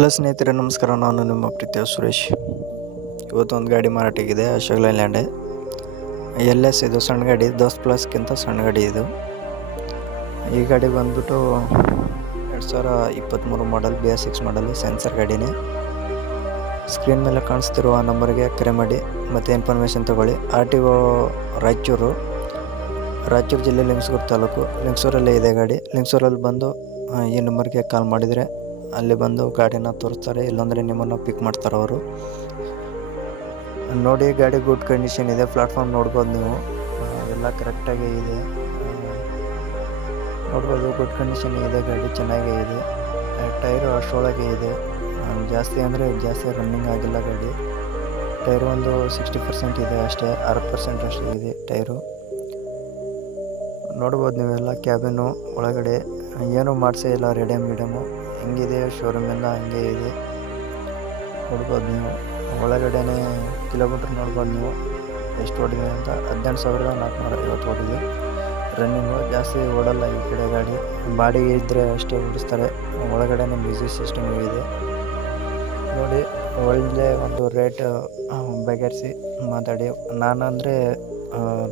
Hello ಸ್ನೇಹಿತರೆ, ನಮಸ್ಕಾರ. ನಾನು ನಿಮ್ಮ ಪ್ರೀತಿಯ ಸುರೇಶ್. ಇವತ್ತೊಂದು ಗಾಡಿ ಮಾರಾಟಕ್ಕಿದೆ. Ashok Leyland LS. ಇದು ಸಣ್ಣ ಗಾಡಿ, 10+ ಸಣ್ಣ ಗಾಡಿ ಇದು. ಈ ಗಾಡಿ ಬಂದ್ಬಿಟ್ಟು 2023 ಮಾಡಲ್, BS6 ಮಾಡಲ್, ಸೆನ್ಸರ್ ಗಾಡಿನೇ. ಸ್ಕ್ರೀನ್ ಮೇಲೆ ಕಾಣಿಸ್ತಿರುವ ನಂಬರ್ಗೆ ಕರೆ ಮಾಡಿ ಮತ್ತು ಇನ್ಫಾರ್ಮೇಷನ್ ತೊಗೊಳ್ಳಿ. RTO ರಾಯಚೂರು ಜಿಲ್ಲೆ, ಲಿಂಗಸೂರು ತಾಲೂಕು. ಲಿಂಗಸೂರಲ್ಲೇ ಇದೆ ಗಾಡಿ. ಲಿಂಗಸೂರಲ್ಲಿ ಬಂದು ಈ ನಂಬರ್ಗೆ ಕಾಲ್ ಮಾಡಿದರೆ ಅಲ್ಲಿ ಬಂದು ಗಾಡಿನ ತೋರಿಸ್ತಾರೆ, ಇಲ್ಲಾಂದರೆ ನಿಮ್ಮನ್ನು ಪಿಕ್ ಮಾಡ್ತಾರೆ ಅವರು. ನೋಡಿ, ಗಾಡಿ ಗುಡ್ ಕಂಡೀಷನ್ ಇದೆ. ಪ್ಲಾಟ್ಫಾರ್ಮ್ ನೋಡ್ಬೋದು ನೀವು, ಎಲ್ಲ ಕರೆಕ್ಟಾಗಿ ಇದೆ. ನೋಡ್ಬೋದು, ಗುಡ್ ಕಂಡೀಷನ್ ಇದೆ ಗಾಡಿ, ಚೆನ್ನಾಗೇ ಇದೆ. ಟೈರು ಅಷ್ಟರೊಳಗೆ ಇದೆ. ಜಾಸ್ತಿ ರನ್ನಿಂಗ್ ಆಗಿಲ್ಲ ಗಾಡಿ. ಟೈರು ಒಂದು 60% ಇದೆ ಅಷ್ಟೇ, 60% ಅಷ್ಟೇ ಇದೆ ಟೈರು. ನೋಡ್ಬೋದು ನೀವೆಲ್ಲ. ಕ್ಯಾಬಿನು ಒಳಗಡೆ ಏನೂ ಮಾಡಿಸೇ ಇಲ್ಲ, ರೆಡಿಯಮು ಹೆಂಗಿದೆ ಶೋರೂಮಿಂದ ಹಂಗೆ ಇದೆ. ನೋಡ್ಬೋದು ನೀವು ಒಳಗಡೆನೇ. ಕಿಲೋಮೀಟ್ರ್ ನೋಡ್ಬೋದು ನೀವು ಎಷ್ಟು ಓಡಿದೆ ಅಂತ. 18,450 ಓಡಿದೆ. ರನ್ನಿಂಗು ಜಾಸ್ತಿ ಓಡಲ್ಲ ಈ ಕಡೆ ಗಾಡಿ. ಬಾಡಿಗೆ ಇದ್ದರೆ ಅಷ್ಟೇ ಓಡಿಸ್ತಾರೆ. ಒಳಗಡೆನೇ ಮ್ಯೂಸಿಕ್ ಸಿಸ್ಟಮ್ ಇದೆ. ನೋಡಿ, ಒಳ್ಳೆ ಒಂದು ರೇಟ್ ಬಗೆಹರಿಸಿ ಮಾತಾಡಿ. ನಾನಂದರೆ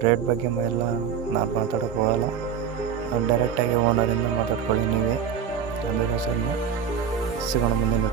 ರೇಟ್ ಬಗ್ಗೆ ಎಲ್ಲ ನಾನು ಮಾತಾಡೋಕ್ಕೆ ಹೋಗಲ್ಲ. ಡೈರೆಕ್ಟಾಗಿ ಓನರಿಂದ ಮಾತಾಡ್ಕೊಳ್ಳಿ ನೀವೇ. ಅಂದರೆ ಸಿಗೋಣ ಮುಂದಿನ